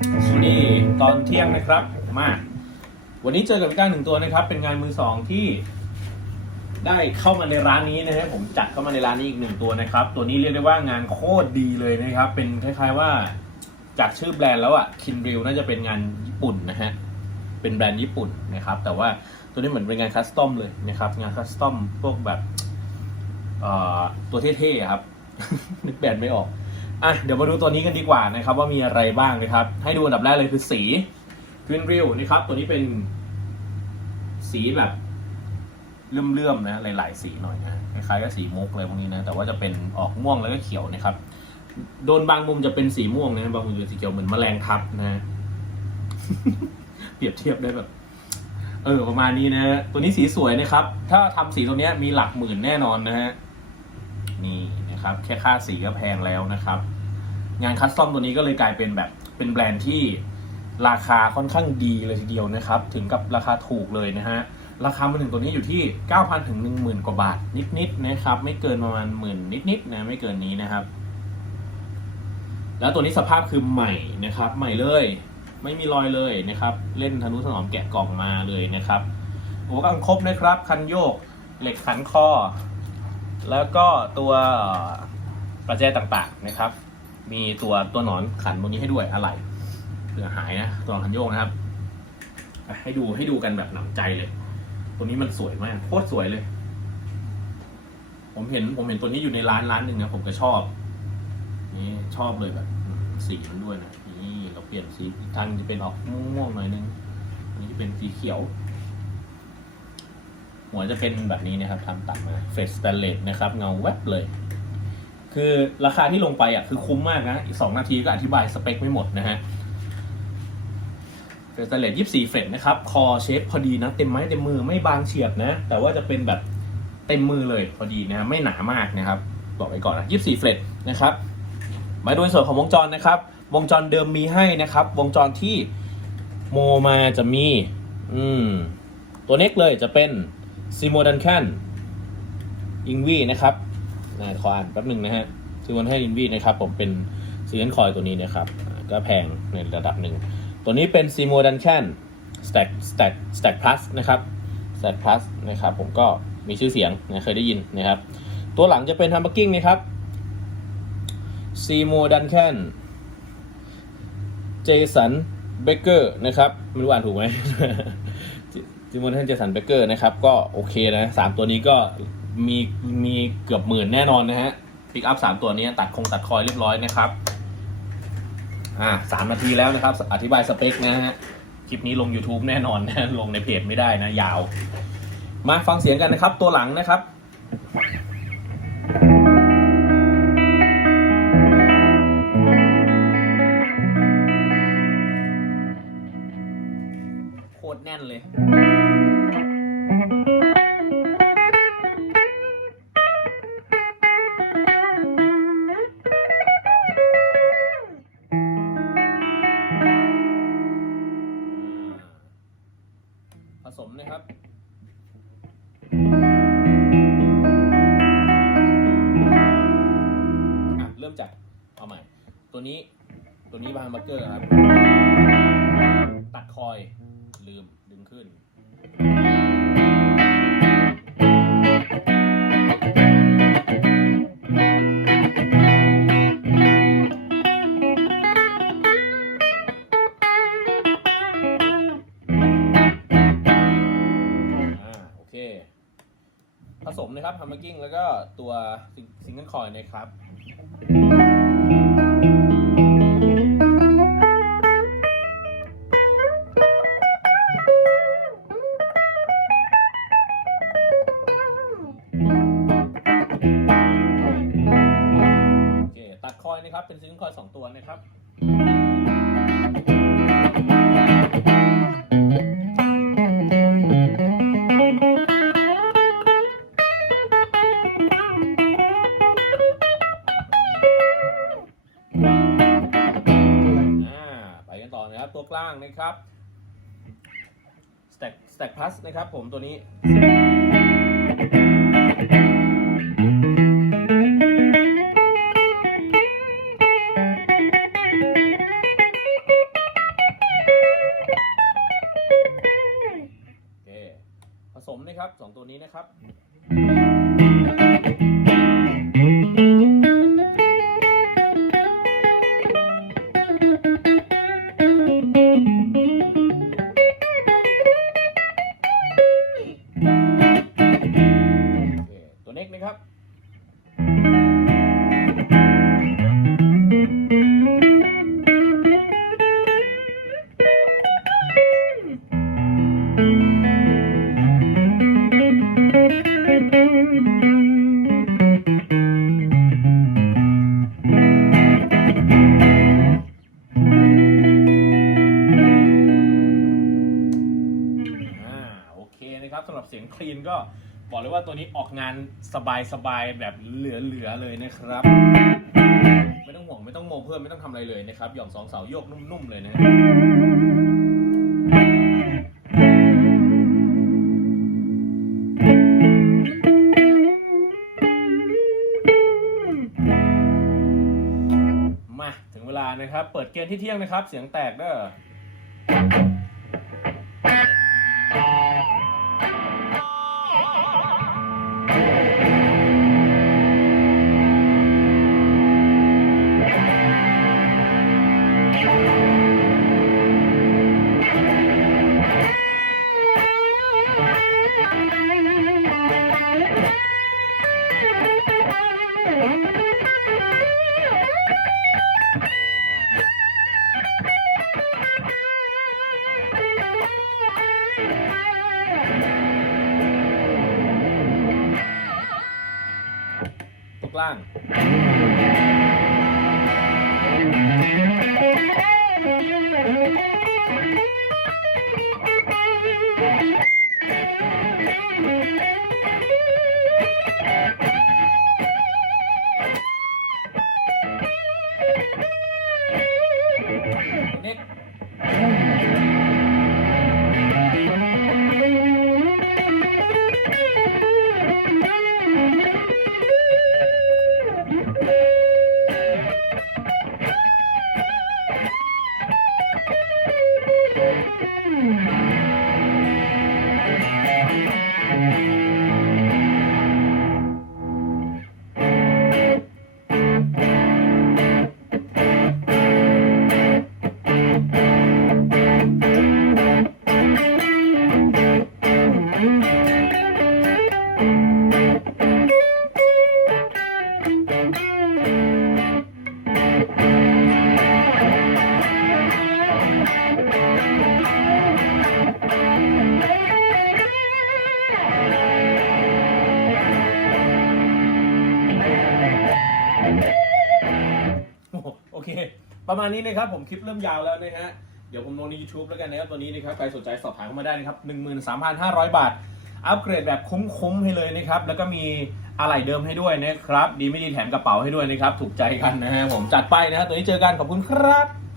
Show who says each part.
Speaker 1: สวัสดีตอนเที่ยงนะครับ มา วันนี้เจอกับพี่ก้าหนึ่งตัวนะครับ เป็นงานมือสองที่ ได้เข้ามาในร้านนี้นะฮะผมจัดเข้ามาในร้านนี้อีกหนึ่งตัวนะครับ ตัวนี้เรียกได้ว่างานโคตรดีเลยนะครับ เป็นคล้าย ๆว่าจากชื่อแบรนด์แล้วอะคินริวน่าจะเป็นงานญี่ปุ่นนะฮะเป็นแบรนด์ญี่ปุ่นนะครับ แต่ว่าตัวนี้เหมือนเป็นงานคัสตอมเลยนะครับงานคัสตอมพวกแบบตัวเท่ๆครับ นึกแบรนด์ไม่ออก อะเดี๋ยวมาดูตัวนี้กันดีกว่านะครับ ว่ามีอะไรบ้างนะครับ ให้ดูอันดับแรกเลยคือสีกรีนริวนะครับ ตัวนี้เป็นสีแบบเลื่อมๆนะหลายๆ สีหน่อยนะคล้ายๆกับสีมุกเลยพวกนี้นะ แต่ว่าจะเป็นออกม่วงแล้วก็เขียวนะครับ โดนบางมุมจะเป็นสีม่วงนะบางมุมจะเป็นสีเขียวเหมือนแมลงทับนะ เปรียบเทียบได้แบบ เออประมาณนี้นะตัวนี้สีสวยนะครับ ถ้าทำสีตัวนี้มีหลักหมื่นแน่นอนนะฮะนี่ นะครับ แค่ค่าสีก็แพงแล้วนะครับ งานคัสตอมตัวนี้ก็เลยกลายเป็นแบบเป็นแบรนด์ที่ราคาค่อนข้างดีเลยทีเดียวนะครับ ถึงกับราคาถูกเลยนะฮะ ราคามือหนึ่งตัวนี้อยู่ที่ 9,000 ถึง 10,000 กว่าบาท นิดๆนะครับ ไม่เกินประมาณหมื่นนิดๆนะไม่เกินนี้นะครับ แล้วตัวนี้สภาพคือใหม่นะครับ ใหม่เลยไม่มีรอยเลยนะครับ เล่นธนุถนอมแกะกล่องมาเลยนะครับอุปกรณ์ครบนะครับ คันโยก เหล็กขันคอ แล้วก็ตัวประแจต่างๆนะครับ มีตัวตัวหนอนขันตรงนี้ให้ด้วยอะไรเผื่อหายนะตัวหนอนขันโยกนะครับ ให้ดูให้ดูกันแบบหนำใจเลย ตัวนี้มันสวยมากโคตรสวยเลย ผมเห็นผมเห็นตัวนี้อยู่ในร้านร้านหนึ่งนะผมก็ชอบ นี่ชอบเลยแบบสีมันด้วยนะนี่เราเปลี่ยนสีอีกทางจะเป็นออกม่วงๆหน่อยนึงอันนี้จะเป็นสีเขียว หัวจะเป็นแบบนี้นะครับทำตัดมาเฟสสแตนเลสนะครับเงาแวบเลย คือราคาที่ลงไปอะคือคุ้มมากนะ อีก2นาทีก็อธิบายสเปคไม่หมดนะฮะเฟสสแตนเลส24เฟรตนะครับ คอเชฟพอดีนะ เต็มไม้เต็มมือไม่บางเฉียบนะ แต่ว่าจะเป็นแบบเต็มมือเลยพอดีนะไม่หนามากนะครับบอกไว้ก่อนนะ24เฟรตนะครับมาดูในส่วนของวงจรนะครับ วงจรเดิมมีให้นะครับ วงจรที่โมมาจะมี อืม ตัวเน็กเลยจะเป็น ซีโมดันแคนอิงวีนะครับนะขออ่านแป๊บหนึ่งนะฮะซีโมดันแคนอิงวีนะครับผมเป็นซีเ e นคอยตัวนี้นะครับ ก็แพงในระดับหนึ่ง ตัวนี้เป็นซีโมดันแคนสแต็กสแต็กสแต็กพลัสนะครับสแต็กพลัสนะครับผมก็มีชื่อเสียงนะเคยได้ยินนะครับ ตัวหลังจะเป็นฮัมเบอร์กิ้งนะครับซีโมดันแคนเจสันเบเกอร์นะครับ ไม่รู้อ่านถูกไหม ซีโมดันแคนเจสันเบเกอร์นะครับ ก็โอเคนะสามตัวนี้ก็มีมีเกือบหมื่นแน่นอนนะฮะปิกอัพสามตัวนี้ตัดคงตัดคอยเรียบร้อยนะครับอ่าสามนาทีแล้วนะครับ อธิบายสเปคนะฮะ คลิปนี้ลง YouTube แน่นอนนะลงในเพจไม่ได้นะ ยาว มาฟังเสียงกันนะครับ ตัวหลังนะครับโคตรแน่นเลย ตัวนี้ตัวนี้บาร์เบอร์เกอร์ครับ ตัดคอยลืมดึงขึ้น อ่าโอเค ผสมนะครับฮัมเมอร์กิ้งแล้วก็ตัวซิงเกิลคอยนะครับ โ Stack Stack Plus นะครับผมตัวนี้ผสมนะครับสองตัวนี้นะครับ thank you เสียงคลีนก็บอกเลยว่าตัวนี้ออกงานสบายๆแบบเหลือๆเลยนะครับ ไม่ต้องห่วงไม่ต้องโมเพิ่มไม่ต้องทำอะไรเลยนะครับหย่องสองเสาโยกนุ่มๆเลยนะมาถึงเวลานะครับ เปิดเกมที่เที่ยงนะครับ เสียงแตกเด้อ กล่างเประมาณนี้นะครับผมคลิปเริ่มยาวแล้วนะฮะเดี๋ยวผมลงใน YouTube แล้วกันนะครับตัวนี้นะครับใครสนใจสอบถามเข้ามาได้นะครับ 13,500 บาท อัปเกรดแบบคุ้มๆให้เลยนะครับ แล้วก็มีอะไหล่เดิมให้ด้วยนะครับ ดีไม่ดีแถมกระเป๋าให้ด้วยนะครับ ถูกใจกันนะฮะผมจัดไปนะฮะตัวนี้เจอกันขอบคุณครับ